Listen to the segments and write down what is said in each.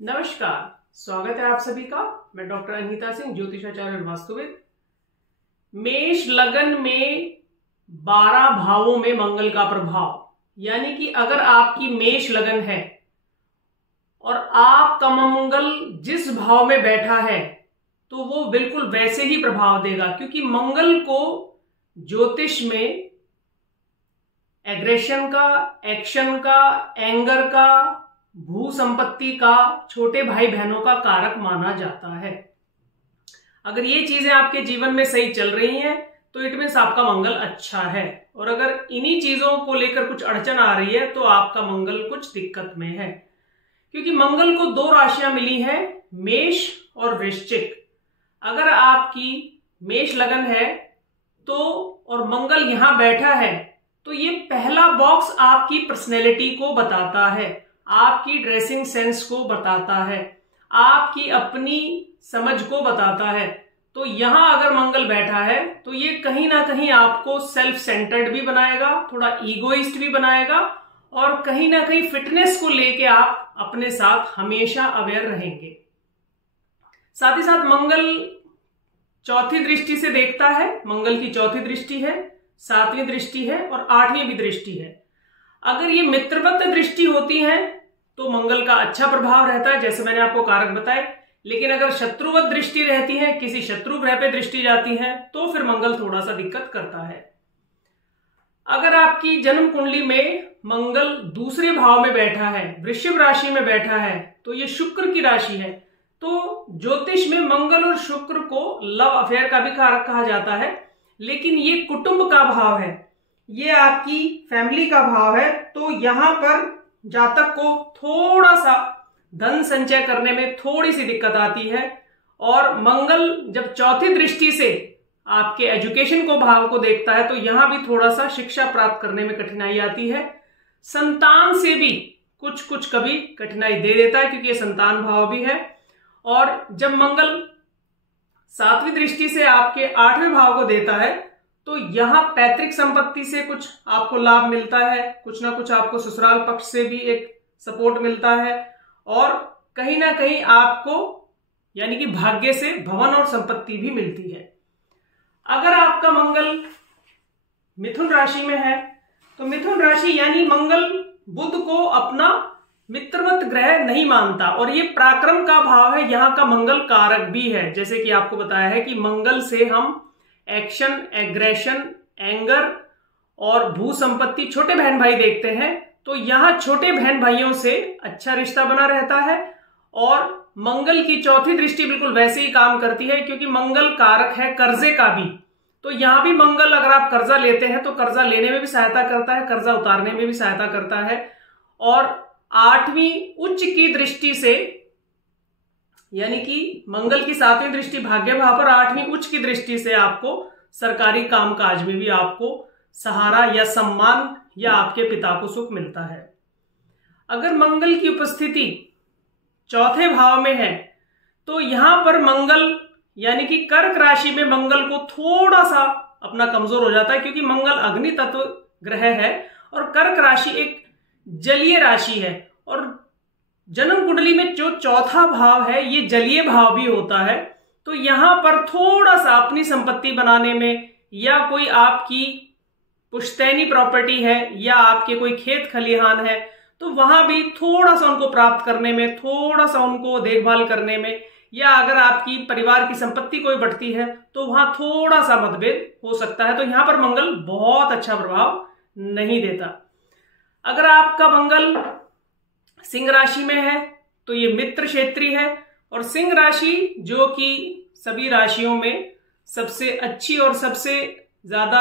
नमस्कार, स्वागत है आप सभी का। मैं डॉक्टर अनीता सिंह, ज्योतिषाचार्य और वास्तुविद। मेष लगन में 12 भावों में मंगल का प्रभाव, यानी कि अगर आपकी मेष लगन है और आपका मंगल जिस भाव में बैठा है तो वो बिल्कुल वैसे ही प्रभाव देगा, क्योंकि मंगल को ज्योतिष में एग्रेशन का, एक्शन का, एंगर का, भू संपत्ति का, छोटे भाई बहनों का कारक माना जाता है। अगर ये चीजें आपके जीवन में सही चल रही हैं तो इट मीन्स आपका मंगल अच्छा है, और अगर इन्हीं चीजों को लेकर कुछ अड़चन आ रही है तो आपका मंगल कुछ दिक्कत में है। क्योंकि मंगल को 2 राशियां मिली है, मेष और वृश्चिक। अगर आपकी मेष लगन है तो और मंगल यहां बैठा है तो ये पहला बॉक्स आपकी पर्सनैलिटी को बताता है, आपकी ड्रेसिंग सेंस को बताता है, आपकी अपनी समझ को बताता है। तो यहां अगर मंगल बैठा है तो ये कहीं ना कहीं आपको सेल्फ सेंटर्ड भी बनाएगा, थोड़ा ईगोइस्ट भी बनाएगा, और कहीं ना कहीं फिटनेस को लेके आप अपने साथ हमेशा अवेयर रहेंगे। साथ ही साथ मंगल चौथी दृष्टि से देखता है। मंगल की चौथी दृष्टि है, 7वीं दृष्टि है और 8वीं भी दृष्टि है। अगर ये मित्रवत दृष्टि होती है तो मंगल का अच्छा प्रभाव रहता है, जैसे मैंने आपको कारक बताए। लेकिन अगर शत्रुवत दृष्टि रहती है, किसी शत्रु ग्रह पे दृष्टि जाती है, तो फिर मंगल थोड़ा सा दिक्कत करता है। अगर आपकी जन्म कुंडली में मंगल दूसरे भाव में बैठा है, वृश्चिक राशि में बैठा है, तो ये शुक्र की राशि है। तो ज्योतिष में मंगल और शुक्र को लव अफेयर का भी कारक कहा जाता है, लेकिन ये कुटुंब का भाव है, ये आपकी फैमिली का भाव है। तो यहां पर जातक को थोड़ा सा धन संचय करने में थोड़ी सी दिक्कत आती है। और मंगल जब चौथी दृष्टि से आपके एजुकेशन को भाव को देखता है तो यहां भी थोड़ा सा शिक्षा प्राप्त करने में कठिनाई आती है। संतान से भी कुछ कुछ कभी कठिनाई दे देता है, क्योंकि ये संतान भाव भी है। और जब मंगल 7वीं दृष्टि से आपके 8वें भाव को देता है तो यहां पैतृक संपत्ति से कुछ आपको लाभ मिलता है, कुछ ना कुछ आपको ससुराल पक्ष से भी एक सपोर्ट मिलता है, और कहीं ना कहीं आपको यानी कि भाग्य से भवन और संपत्ति भी मिलती है। अगर आपका मंगल मिथुन राशि में है तो मिथुन राशि यानी मंगल बुध को अपना मित्रवत ग्रह नहीं मानता, और ये पराक्रम का भाव है, यहां का मंगल कारक भी है। जैसे कि आपको बताया है कि मंगल से हम एक्शन, एग्रेशन, एंगर और भू संपत्ति, छोटे बहन भाई देखते हैं। तो यहां छोटे बहन भाइयों से अच्छा रिश्ता बना रहता है। और मंगल की चौथी दृष्टि बिल्कुल वैसे ही काम करती है, क्योंकि मंगल कारक है कर्जे का भी। तो यहां भी मंगल, अगर आप कर्जा लेते हैं तो कर्जा लेने में भी सहायता करता है, कर्जा उतारने में भी सहायता करता है। और 8वीं उच्च की दृष्टि से, यानी कि मंगल की 7वीं दृष्टि भाग्य भाव पर, 8वीं उच्च की दृष्टि से आपको सरकारी कामकाज में भी आपको सहारा या सम्मान या आपके पिता को सुख मिलता है। अगर मंगल की उपस्थिति चौथे भाव में है तो यहां पर मंगल यानी कि कर्क राशि में मंगल को थोड़ा सा अपना कमजोर हो जाता है, क्योंकि मंगल अग्नि तत्व ग्रह है और कर्क राशि एक जलीय राशि है। और जन्म कुंडली में जो चौथा भाव है ये जलीय भाव भी होता है। तो यहां पर थोड़ा सा अपनी संपत्ति बनाने में, या कोई आपकी पुश्तैनी प्रॉपर्टी है या आपके कोई खेत खलिहान है, तो वहां भी थोड़ा सा उनको प्राप्त करने में, थोड़ा सा उनको देखभाल करने में, या अगर आपकी परिवार की संपत्ति कोई बढ़ती है तो वहां थोड़ा सा मतभेद हो सकता है। तो यहां पर मंगल बहुत अच्छा प्रभाव नहीं देता। अगर आपका मंगल सिंह राशि में है तो ये मित्र क्षेत्री है, और सिंह राशि जो कि सभी राशियों में सबसे अच्छी और सबसे ज्यादा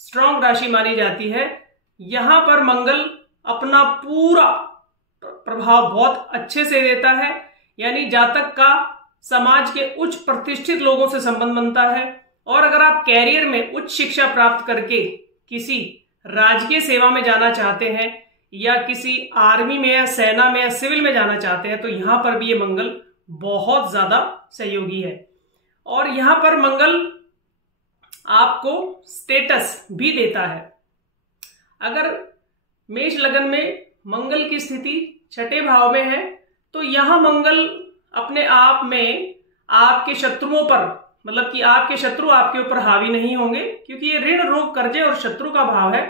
स्ट्रांग राशि मानी जाती है, यहां पर मंगल अपना पूरा प्रभाव बहुत अच्छे से देता है। यानी जातक का समाज के उच्च प्रतिष्ठित लोगों से संबंध बनता है। और अगर आप कैरियर में उच्च शिक्षा प्राप्त करके किसी राजकीय सेवा में जाना चाहते हैं, या किसी आर्मी में या सेना में या सिविल में जाना चाहते हैं, तो यहां पर भी ये मंगल बहुत ज्यादा सहयोगी है। और यहां पर मंगल आपको स्टेटस भी देता है। अगर मेष लगन में मंगल की स्थिति 6ठे भाव में है तो यहां मंगल अपने आप में आपके शत्रुओं पर, मतलब कि आपके शत्रु आपके ऊपर हावी नहीं होंगे, क्योंकि ये ऋण रोग कर्जे और शत्रु का भाव है।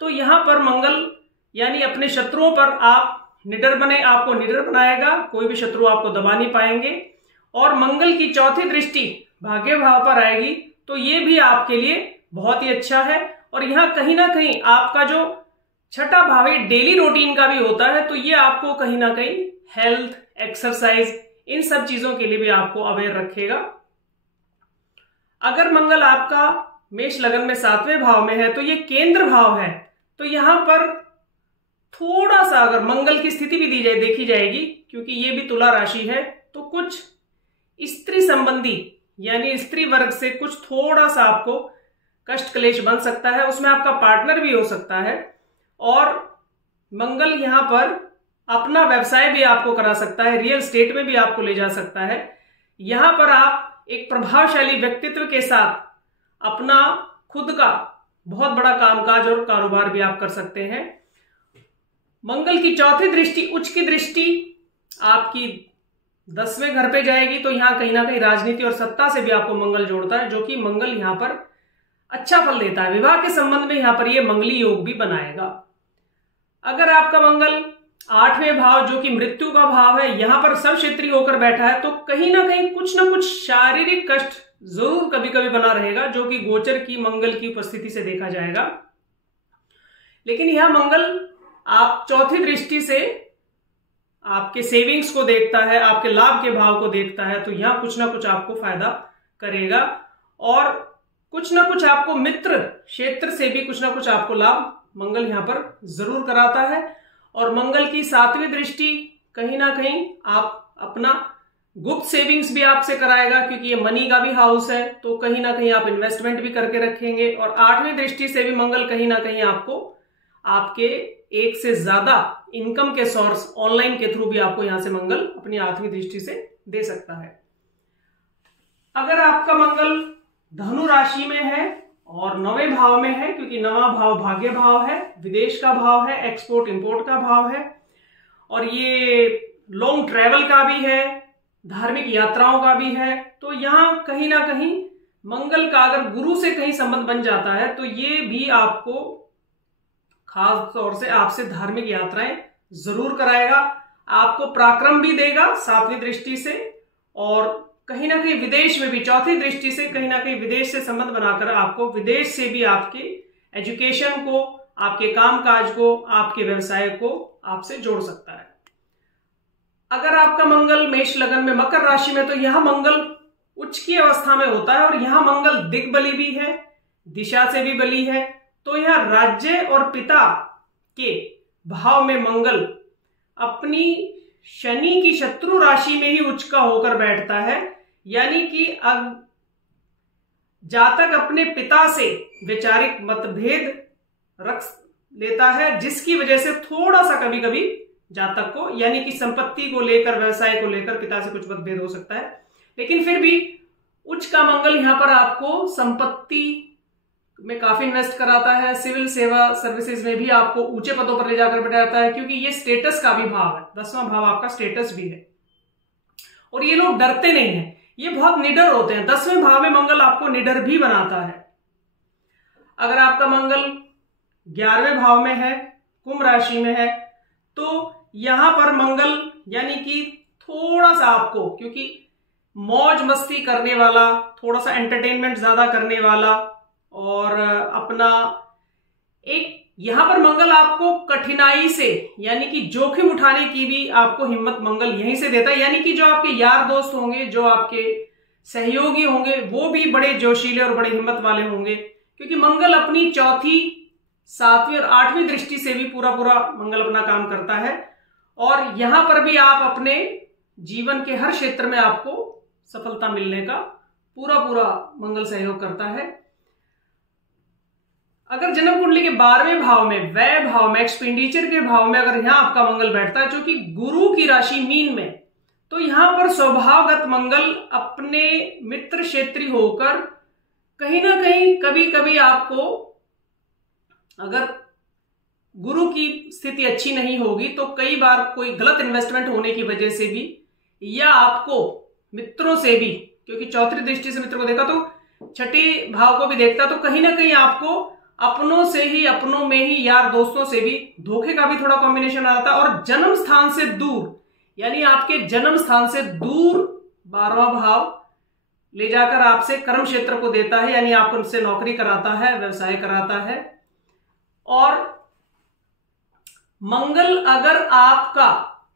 तो यहां पर मंगल यानी अपने शत्रुओं पर आप निडर बने, आपको निडर बनाएगा, कोई भी शत्रु आपको दबा नहीं पाएंगे। और मंगल की चौथी दृष्टि भाग्य भाव पर आएगी, तो ये भी आपके लिए बहुत ही अच्छा है। और यहां कहीं ना कहीं आपका जो छठा भाव है डेली रूटीन का भी होता है, तो ये आपको कहीं ना कहीं हेल्थ, एक्सरसाइज, इन सब चीजों के लिए भी आपको अवेयर रखेगा। अगर मंगल आपका मेष लगन में 7वें भाव में है तो ये केंद्र भाव है, तो यहां पर थोड़ा सा अगर मंगल की स्थिति भी दी जाए, देखी जाएगी, क्योंकि ये भी तुला राशि है, तो कुछ स्त्री संबंधी यानी स्त्री वर्ग से कुछ थोड़ा सा आपको कष्ट क्लेश बन सकता है, उसमें आपका पार्टनर भी हो सकता है। और मंगल यहां पर अपना व्यवसाय भी आपको करा सकता है, रियल स्टेट में भी आपको ले जा सकता है। यहां पर आप एक प्रभावशाली व्यक्तित्व के साथ अपना खुद का बहुत बड़ा कामकाज और कारोबार भी आप कर सकते हैं। मंगल की चौथी दृष्टि, उच्च की दृष्टि आपकी 10वें घर पे जाएगी, तो यहां कहीं ना कहीं राजनीति और सत्ता से भी आपको मंगल जोड़ता है, जो कि मंगल यहां पर अच्छा फल देता है। विवाह के संबंध में यहां पर यह मंगली योग भी बनाएगा। अगर आपका मंगल 8वें भाव जो कि मृत्यु का भाव है, यहां पर सब क्षेत्रीय होकर बैठा है, तो कहीं ना कहीं कुछ ना कुछ शारीरिक कष्ट जरूर कभी कभी बना रहेगा, जो कि गोचर की मंगल की उपस्थिति से देखा जाएगा। लेकिन यह मंगल आप चौथी दृष्टि से आपके सेविंग्स को देखता है, आपके लाभ के भाव को देखता है, तो यहां कुछ ना कुछ आपको फायदा करेगा। और कुछ ना कुछ आपको मित्र क्षेत्र से भी कुछ ना कुछ आपको लाभ मंगल यहां पर जरूर कराता है। और मंगल की 7वीं दृष्टि कहीं ना कहीं आप अपना गुप्त सेविंग्स भी आपसे कराएगा, क्योंकि ये मनी का भी हाउस है, तो कहीं ना कहीं आप इन्वेस्टमेंट भी करके रखेंगे। और 8वीं दृष्टि से भी मंगल कहीं ना कहीं आपको आपके एक से ज्यादा इनकम के सोर्स ऑनलाइन के थ्रू भी आपको यहां से मंगल अपनी 8वीं दृष्टि से दे सकता है। अगर आपका मंगल धनु राशि में है और 9वें भाव में है, क्योंकि 9वां भाव भाग्य भाव है, विदेश का भाव है, एक्सपोर्ट इंपोर्ट का भाव है, और ये लॉन्ग ट्रेवल का भी है, धार्मिक यात्राओं का भी है, तो यहां कहीं ना कहीं मंगल का अगर गुरु से कहीं संबंध बन जाता है, तो ये भी आपको खास तौर से आपसे धार्मिक यात्राएं जरूर कराएगा, आपको पराक्रम भी देगा 7वीं दृष्टि से। और कहीं ना कहीं विदेश में भी चौथी दृष्टि से कहीं ना कहीं विदेश से संबंध बनाकर आपको विदेश से भी आपके एजुकेशन को, आपके कामकाज को, आपके व्यवसाय को आपसे जोड़ सकता है। अगर आपका मंगल मेष लगन में मकर राशि में, तो यह मंगल उच्च की अवस्था में होता है, और यहां मंगल दिग्बली भी है, दिशा से भी बली है, तो यह राज्य और पिता के भाव में मंगल अपनी शनि की शत्रु राशि में ही उच्च का होकर बैठता है। यानी कि अब जातक अपने पिता से वैचारिक मतभेद रख लेता है, जिसकी वजह से थोड़ा सा कभी कभी जातक को यानी कि संपत्ति को लेकर, व्यवसाय को लेकर पिता से कुछ मतभेद हो सकता है। लेकिन फिर भी उच्च का मंगल यहां पर आपको संपत्ति में काफी इन्वेस्ट कराता है, सिविल सेवा सर्विसेज में भी आपको ऊंचे पदों पर ले जाकर बैठाता है, क्योंकि ये स्टेटस का भी भाव है, 10वां भाव आपका स्टेटस भी है। और ये लोग डरते नहीं हैं, ये बहुत निडर होते हैं। 10वें भाव में मंगल आपको निडर भी बनाता है। अगर आपका मंगल 11वें भाव में है, कुंभ राशि में है, तो यहां पर मंगल यानी कि थोड़ा सा आपको, क्योंकि मौज मस्ती करने वाला, थोड़ा सा एंटरटेनमेंट ज्यादा करने वाला, और अपना एक यहां पर मंगल आपको कठिनाई से यानी कि जोखिम उठाने की भी आपको हिम्मत मंगल यहीं से देता है। यानी कि जो आपके यार दोस्त होंगे, जो आपके सहयोगी होंगे, वो भी बड़े जोशीले और बड़े हिम्मत वाले होंगे, क्योंकि मंगल अपनी चौथी, 7वीं और 8वीं दृष्टि से भी पूरा मंगल अपना काम करता है। और यहां पर भी आप अपने जीवन के हर क्षेत्र में आपको सफलता मिलने का पूरा मंगल सहयोग करता है। अगर जन्म कुंडली के 12वें भाव में, व्यय भाव में, एक्सपेंडिचर के भाव में अगर यहां आपका मंगल बैठता है, जो कि गुरु की राशि मीन में, तो यहां पर स्वभावगत मंगल अपने मित्र क्षेत्रीय होकर कहीं ना कहीं कभी कभी आपको अगर गुरु की स्थिति अच्छी नहीं होगी तो कई बार कोई गलत इन्वेस्टमेंट होने की वजह से भी, या आपको मित्रों से भी, क्योंकि चौथी दृष्टि से मित्र को देखा तो छठे भाव को भी देखता, तो कहीं ना कहीं आपको अपनों से ही, अपनों में ही, यार दोस्तों से भी धोखे का भी थोड़ा कॉम्बिनेशन आता है। और जन्म स्थान से दूर, यानी आपके जन्म स्थान से दूर 12वां भाव ले जाकर आपसे कर्म क्षेत्र को देता है, यानी आपको उनसे नौकरी कराता है, व्यवसाय कराता है। और मंगल अगर आपका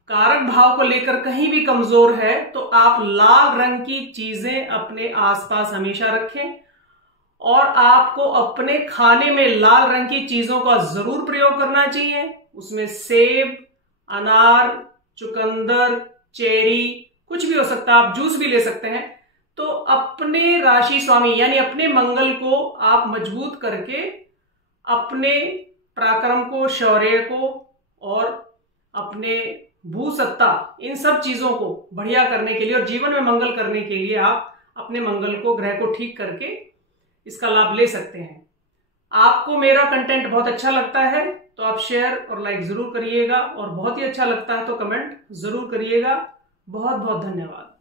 कारक भाव को लेकर कहीं भी कमजोर है तो आप लाल रंग की चीजें अपने आसपास हमेशा रखें, और आपको अपने खाने में लाल रंग की चीजों का जरूर प्रयोग करना चाहिए। उसमें सेब, अनार, चुकंदर, चेरी, कुछ भी हो सकता है, आप जूस भी ले सकते हैं। तो अपने राशि स्वामी यानी अपने मंगल को आप मजबूत करके अपने पराक्रम को, शौर्य को और अपने भूसत्ता, इन सब चीजों को बढ़िया करने के लिए और जीवन में मंगल करने के लिए आप अपने मंगल को, ग्रह को ठीक करके इसका लाभ ले सकते हैं। आपको मेरा कंटेंट बहुत अच्छा लगता है तो आप शेयर और लाइक जरूर करिएगा, और बहुत ही अच्छा लगता है तो कमेंट जरूर करिएगा। बहुत बहुत धन्यवाद।